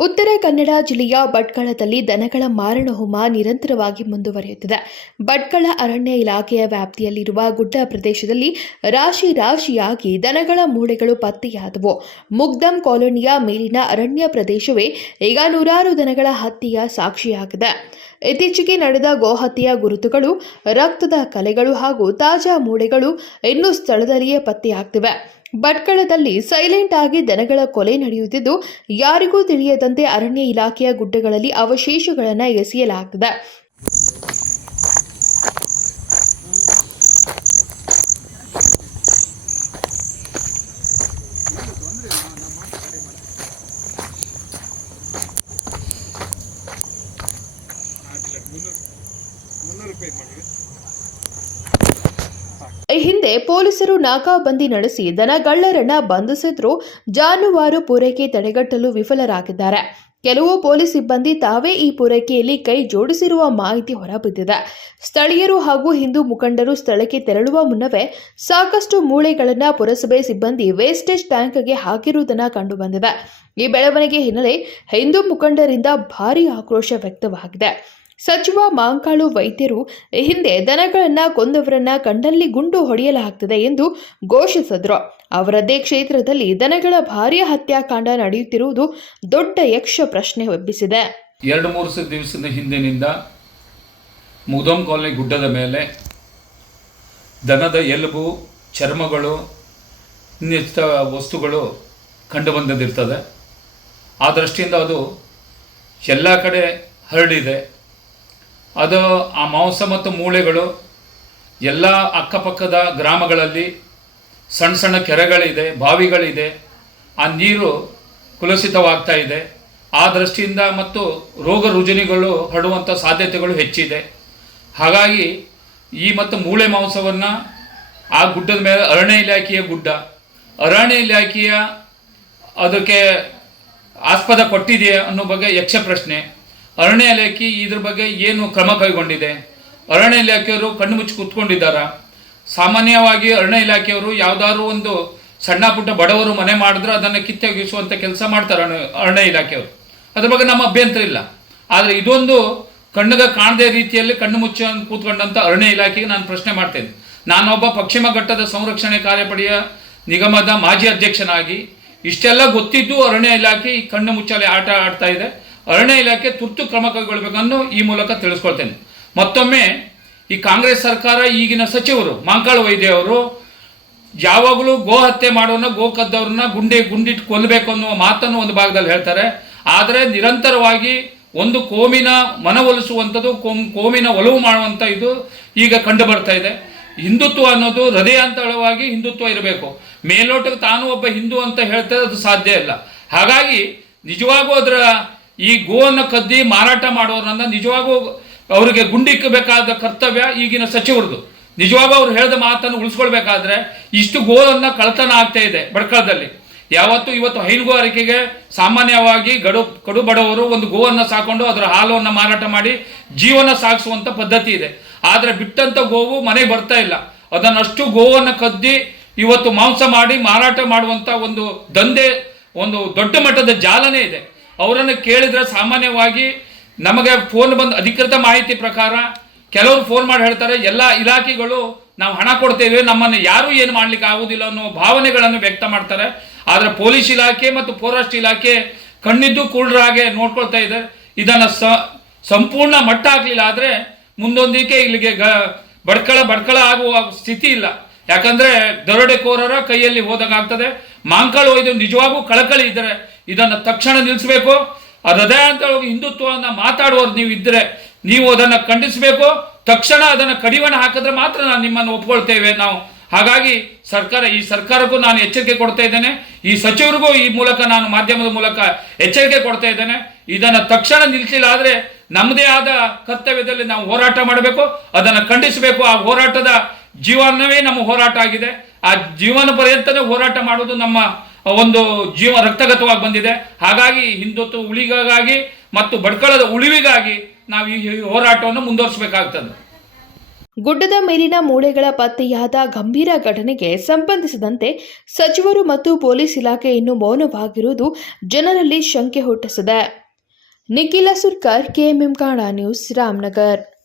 ಉತ್ತರ ಕನ್ನಡ ಜಿಲ್ಲೆಯ ಭಟ್ಕಳದಲ್ಲಿ ದನಗಳ ಮಾರಣಹೋಮ ನಿರಂತರವಾಗಿ ಮುಂದುವರಿಯುತ್ತಿದೆ. ಭಟ್ಕಳ ಅರಣ್ಯ ಇಲಾಖೆಯ ವ್ಯಾಪ್ತಿಯಲ್ಲಿರುವ ಗುಡ್ಡ ಪ್ರದೇಶದಲ್ಲಿ ರಾಶಿ ರಾಶಿಯಾಗಿ ದನಗಳ ಮೂಳೆಗಳು ಪತ್ತೆಯಾದವು. ಮುಗ್ದಂ ಕಾಲೋನಿಯ ಮೇಲಿನ ಅರಣ್ಯ ಪ್ರದೇಶವೇ ಈಗ ನೂರಾರು ದನಗಳ ಹತ್ಯೆಯ ಸಾಕ್ಷಿಯಾಗಿದೆ. ಇತ್ತೀಚೆಗೆ ನಡೆದ ಗೋಹತ್ಯೆಯ ಗುರುತುಗಳು, ರಕ್ತದ ಕಲೆಗಳು ಹಾಗೂ ತಾಜಾ ಮೂಳೆಗಳು ಇನ್ನೂ ಸ್ಥಳದಲ್ಲಿಯೇ ಪತ್ತೆಯಾಗ್ತಿವೆ. ಭಟ್ಕಳದಲ್ಲಿ ಸೈಲೆಂಟ್ ಆಗಿ ದನಗಳ ಕೊಲೆ ನಡೆಯುತ್ತಿದ್ದು ಯಾರಿಗೂ ತಿಳಿಯದಂತೆ ಅರಣ್ಯ ಇಲಾಖೆಯ ಗುಡ್ಡಗಳಲ್ಲಿ ಅವಶೇಷಗಳನ್ನು ಎಸೆಯಲಾಗಿದೆ ಈ ಹಿಂದೆ ಪೊಲೀಸರು ನಾಕಾಬಂದಿ ನಡೆಸಿ ದನಗಳ್ಳರನ್ನ ಬಂಧಿಸಿದ್ರು. ಜಾನುವಾರು ಪೂರೈಕೆ ತಡೆಗಟ್ಟಲು ವಿಫಲರಾಗಿದ್ದಾರೆ. ಕೆಲವು ಪೊಲೀಸ್ ಸಿಬ್ಬಂದಿ ತಾವೇ ಈ ಪೂರೈಕೆಯಲ್ಲಿ ಕೈ ಜೋಡಿಸಿರುವ ಮಾಹಿತಿ ಹೊರಬಿದ್ದಿದೆ. ಸ್ಥಳೀಯರು ಹಾಗೂ ಹಿಂದೂ ಮುಖಂಡರು ಸ್ಥಳಕ್ಕೆ ತೆರಳುವ ಮುನ್ನವೇ ಸಾಕಷ್ಟು ಮೂಳೆಗಳನ್ನು ಪುರಸಭೆ ಸಿಬ್ಬಂದಿ ವೇಸ್ಟೇಜ್ ಟ್ಯಾಂಕ್ಗೆ ಹಾಕಿರುವುದನ್ನು ಕಂಡುಬಂದಿದೆ. ಈ ಬೆಳವಣಿಗೆ ಹಿನ್ನೆಲೆ ಹಿಂದೂ ಮುಖಂಡರಿಂದ ಭಾರೀ ಆಕ್ರೋಶ ವ್ಯಕ್ತವಾಗಿದೆ. ಸಚಿವ ಮಾಂಕಾಳು ವೈದ್ಯರು ಹಿಂದೆ ದನಗಳನ್ನ ಕೊಂದವರನ್ನ ಕಂಡಲ್ಲಿ ಗುಂಡು ಹೊಡೆಯಲಾಗ್ತದೆ ಎಂದು ಘೋಷಿಸಿದ್ರು. ಅವರದೇ ಕ್ಷೇತ್ರದಲ್ಲಿ ದನಗಳ ಭಾರೀ ಹತ್ಯಾಕಾಂಡ ನಡೆಯುತ್ತಿರುವುದು ದೊಡ್ಡ ಯಕ್ಷ ಪ್ರಶ್ನೆ ಎಬ್ಬಿಸಿದೆ. ಎರಡು ಮೂರು ದಿವಸದ ಹಿಂದಿನಿಂದ ಮುದೋಮ್ ಕಾಲನಿ ಗುಡ್ಡದ ಮೇಲೆ ದನದ ಎಲುಬು, ಚರ್ಮಗಳು ಇನ್ನಿತ ವಸ್ತುಗಳು ಕಂಡು ಬಂದದಿರ್ತದೆ ಆ ದೃಷ್ಟಿಯಿಂದ ಅದು ಎಲ್ಲ ಕಡೆ ಹರಡಿದೆ. ಅದು ಆ ಮಾಂಸ ಮತ್ತು ಮೂಳೆಗಳು ಎಲ್ಲ ಅಕ್ಕಪಕ್ಕದ ಗ್ರಾಮಗಳಲ್ಲಿ ಸಣ್ಣ ಸಣ್ಣ ಕೆರೆಗಳಿದೆ, ಬಾವಿಗಳಿದೆ. ಆ ನೀರು ಕುಲಸಿತವಾಗ್ತಾ ಇದೆ. ಆ ದೃಷ್ಟಿಯಿಂದ ಮತ್ತು ರೋಗ ರುಜಿನಿಗಳು ಹರಡುವಂಥ ಸಾಧ್ಯತೆಗಳು ಹೆಚ್ಚಿದೆ. ಹಾಗಾಗಿ ಈ ಮತ್ತು ಮೂಳೆ ಮಾಂಸವನ್ನು ಆ ಗುಡ್ಡದ ಮೇಲೆ ಅರಣ್ಯ ಇಲಾಖೆಯ ಗುಡ್ಡ. ಅರಣ್ಯ ಇಲಾಖೆಯ ಅದಕ್ಕೆ ಆಸ್ಪದ ಕೊಟ್ಟಿದೆಯಾ ಅನ್ನೋ ಬಗ್ಗೆ ಯಕ್ಷ ಪ್ರಶ್ನೆ. ಅರಣ್ಯ ಇಲಾಖೆ ಇದ್ರ ಬಗ್ಗೆ ಏನು ಕ್ರಮ ಕೈಗೊಂಡಿದೆ? ಅರಣ್ಯ ಇಲಾಖೆಯವರು ಕಣ್ಣು ಮುಚ್ಚಿ ಕೂತ್ಕೊಂಡಿದ್ದಾರಾ? ಸಾಮಾನ್ಯವಾಗಿ ಅರಣ್ಯ ಇಲಾಖೆಯವರು ಯಾವುದಾದ್ರು ಒಂದು ಸಣ್ಣ ಪುಟ್ಟ ಬಡವರು ಮನೆ ಮಾಡಿದ್ರೆ ಅದನ್ನು ಕಿತ್ತೊಗೆಸುವಂಥ ಕೆಲಸ ಮಾಡ್ತಾರೆ ಅರಣ್ಯ ಇಲಾಖೆಯವರು. ಅದ್ರ ಬಗ್ಗೆ ನಮ್ಮ ಅಭ್ಯಂತರ ಇಲ್ಲ. ಆದರೆ ಇದೊಂದು ಕಣ್ಣಿಗೆ ಕಾಣದೇ ರೀತಿಯಲ್ಲಿ ಕಣ್ಣು ಮುಚ್ಚಿ ಕೂತ್ಕೊಂಡಂಥ ಅರಣ್ಯ ಇಲಾಖೆಗೆ ನಾನು ಪ್ರಶ್ನೆ ಮಾಡ್ತೇನೆ. ನಾನೊಬ್ಬ ಪಶ್ಚಿಮ ಘಟ್ಟದ ಸಂರಕ್ಷಣೆ ಕಾರ್ಯಪಡೆಯ ನಿಗಮದ ಮಾಜಿ ಅಧ್ಯಕ್ಷನಾಗಿ, ಇಷ್ಟೆಲ್ಲ ಗೊತ್ತಿದ್ದು ಅರಣ್ಯ ಇಲಾಖೆ ಕಣ್ಣು ಮುಚ್ಚಾಲೆ ಆಟ ಆಡ್ತಾ ಇದೆ. ಅರಣ್ಯ ಇಲಾಖೆ ತುರ್ತು ಕ್ರಮ ಕೈಗೊಳ್ಳಬೇಕನ್ನು ಈ ಮೂಲಕ ತಿಳಿಸ್ಕೊಳ್ತೇನೆ. ಮತ್ತೊಮ್ಮೆ ಈ ಕಾಂಗ್ರೆಸ್ ಸರ್ಕಾರ ಈಗಿನ ಸಚಿವರು ಮಾಂಕಾಳು ವೈದ್ಯ ಅವರು ಯಾವಾಗಲೂ ಗೋ ಹತ್ಯೆ ಮಾಡೋನ ಗೋ ಕದ್ದವ್ರನ್ನ ಗುಂಡಿ ಗುಂಡಿಟ್ಟು ಕೊಲ್ಲಬೇಕು ಅನ್ನುವ ಮಾತನ್ನು ಒಂದು ಭಾಗದಲ್ಲಿ ಹೇಳ್ತಾರೆ. ಆದರೆ ನಿರಂತರವಾಗಿ ಒಂದು ಕೋಮಿನ ಮನವೊಲಿಸುವಂಥದ್ದು ಕೋಮ್ ಕೋಮಿನ ಒಲವು ಮಾಡುವಂಥ ಇದು ಈಗ ಕಂಡು ಬರ್ತಾ ಇದೆ. ಹಿಂದುತ್ವ ಅನ್ನೋದು ಹೃದಯಾಂತರವಾಗಿ ಹಿಂದುತ್ವ ಇರಬೇಕು. ಮೇಲೋಟಕ್ಕೆ ತಾನು ಒಬ್ಬ ಹಿಂದೂ ಅಂತ ಹೇಳ್ತಾರೆ ಅದು ಸಾಧ್ಯ ಇಲ್ಲ. ಹಾಗಾಗಿ ನಿಜವಾಗೂ ಅದರ ಈ ಗೋವನ್ನು ಕದ್ದಿ ಮಾರಾಟ ಮಾಡೋರನ್ನ ನಿಜವಾಗೂ ಅವರಿಗೆ ಗುಂಡಿಕ್ಕಬೇಕಾದ ಕರ್ತವ್ಯ ಈಗಿನ ಸಚಿವರದು. ನಿಜವಾಗೂ ಅವ್ರು ಹೇಳಿದ ಮಾತನ್ನು ಉಳಿಸ್ಕೊಳ್ಬೇಕಾದ್ರೆ ಇಷ್ಟು ಗೋವನ್ನು ಕಳ್ತನ ಆಗ್ತಾ ಇದೆ ಬಡ್ಕಳದಲ್ಲಿ ಯಾವತ್ತು ಇವತ್ತು ಹೈನುಗಾರಿಕೆಗೆ ಸಾಮಾನ್ಯವಾಗಿ ಗಡು ಕಡು ಬಡವರು ಒಂದು ಗೋವನ್ನು ಸಾಕೊಂಡು ಅದರ ಹಾಲನ್ನು ಮಾರಾಟ ಮಾಡಿ ಜೀವನ ಸಾಗಿಸುವಂಥ ಪದ್ಧತಿ ಇದೆ. ಆದರೆ ಬಿಟ್ಟಂಥ ಗೋವು ಮನೆಗೆ ಬರ್ತಾ ಇಲ್ಲ. ಅದನ್ನಷ್ಟು ಗೋವನ್ನು ಕದ್ದಿ ಇವತ್ತು ಮಾಂಸ ಮಾಡಿ ಮಾರಾಟ ಮಾಡುವಂಥ ಒಂದು ದಂಧೆ, ಒಂದು ದೊಡ್ಡ ಮಟ್ಟದ ಜಾಲನೇ ಇದೆ. ಅವರನ್ನು ಕೇಳಿದ್ರೆ ಸಾಮಾನ್ಯವಾಗಿ ನಮಗೆ ಫೋನ್ ಬಂದು ಅಧಿಕೃತ ಮಾಹಿತಿ ಪ್ರಕಾರ ಕೆಲವರು ಫೋನ್ ಮಾಡಿ ಹೇಳ್ತಾರೆ, ಎಲ್ಲ ಇಲಾಖೆಗಳು ನಾವು ಹಣ ಕೊಡ್ತೇವೆ, ನಮ್ಮನ್ನು ಯಾರೂ ಏನು ಮಾಡ್ಲಿಕ್ಕೆ ಆಗುದಿಲ್ಲ ಅನ್ನೋ ಭಾವನೆಗಳನ್ನು ವ್ಯಕ್ತ ಮಾಡ್ತಾರೆ. ಆದರೆ ಪೊಲೀಸ್ ಇಲಾಖೆ ಮತ್ತು ಫಾರೆಸ್ಟ್ ಇಲಾಖೆ ಕಣ್ಣಿದ್ದು ಕುರುಡರಾಗೆ ನೋಡ್ಕೊಳ್ತಾ ಇದೆ. ಇದನ್ನು ಸ, ಸಂಪೂರ್ಣ ಮಟ್ಟ ಆಗಲಿಲ್ಲ ಆದರೆ ಮುಂದೊಂದಿಕೆ ಇಲ್ಲಿಗೆ ಗ, ಬಡ್ಕಳ ಬಡ್ಕಳ ಆಗುವ ಸ್ಥಿತಿ ಇಲ್ಲ. ಯಾಕಂದ್ರೆ ದರೋಡೆಕೋರರ ಕೈಯಲ್ಲಿ ಹೋದಾಗ ಆಗ್ತದೆ. ಮಾಂಕಳು ಇದು ನಿಜವಾಗೂ ಕಳಕಳಿ ಇದ್ದಾರೆ ಇದನ್ನು ತಕ್ಷಣ ನಿಲ್ಲಿಸಬೇಕು. ಹೃದಯಾಂತ ಹಿಂದುತ್ವವನ್ನು ಮಾತಾಡುವವರು ನೀವು ಇದ್ದರೆ ನೀವು ಅದನ್ನು ಖಂಡಿಸಬೇಕು. ತಕ್ಷಣ ಅದನ್ನು ಕಡಿವಾಣ ಹಾಕಿದ್ರೆ ಮಾತ್ರ ನಾನು ನಿಮ್ಮನ್ನು ಒಪ್ಕೊಳ್ತೇವೆ ನಾವು. ಹಾಗಾಗಿ ಸರ್ಕಾರ, ಈ ಸರ್ಕಾರಕ್ಕೂ ನಾನು ಎಚ್ಚರಿಕೆ ಕೊಡ್ತಾ ಇದ್ದೇನೆ. ಈ ಸಚಿವರಿಗೂ ಈ ಮೂಲಕ ನಾನು ಮಾಧ್ಯಮದ ಮೂಲಕ ಎಚ್ಚರಿಕೆ ಕೊಡ್ತಾ ಇದ್ದೇನೆ. ಇದನ್ನು ತಕ್ಷಣ ನಿಲ್ಲಿಸಿಲ್ಲ ಆದರೆ ನಮ್ಮದೇ ಆದ ಕರ್ತವ್ಯದಲ್ಲಿ ನಾವು ಹೋರಾಟ ಮಾಡಬೇಕು. ಅದನ್ನು ಖಂಡಿಸಬೇಕು. ಆ ಹೋರಾಟದ ಜೀವನವೇ ನಮ್ಮ ಹೋರಾಟ ಆಗಿದೆ. ಆ ಜೀವನ ಪರ್ಯಂತನೇ ಹೋರಾಟ ಮಾಡೋದು ನಮ್ಮ ಒಂದು ಜೀವ ರಕ್ತಗತವಾಗಿ ಬಂದಿದೆ. ಹಾಗಾಗಿ ಹಿಂದುತ್ವ ಉಳಿಗಾಗಿ ಮತ್ತು ಬಡ್ಕಳದ ಉಳಿವಿಗಾಗಿ ನಾವು ಈ ಹೋರಾಟವನ್ನು ಮುಂದುವರಿಸಬೇಕಾಗ್ತದೆ. ಗುಡ್ಡದ ಮೇಲಿನ ಮೂಳೆಗಳ ಪತ್ತೆಯಾದ ಗಂಭೀರ ಘಟನೆಗೆ ಸಂಬಂಧಿಸಿದಂತೆ ಸಚಿವರು ಮತ್ತು ಪೊಲೀಸ್ ಇಲಾಖೆ ಇನ್ನು ಮೌನವಾಗಿರುವುದು ಜನರಲ್ಲಿ ಶಂಕೆ ಹುಟ್ಟಿಸಿದೆ. ನಿಖಿಲ ಸುರ್ಕರ್, ಕೆಎಂಎಂ ಕಾಣ ನ್ಯೂಸ್, ರಾಮನಗರ್.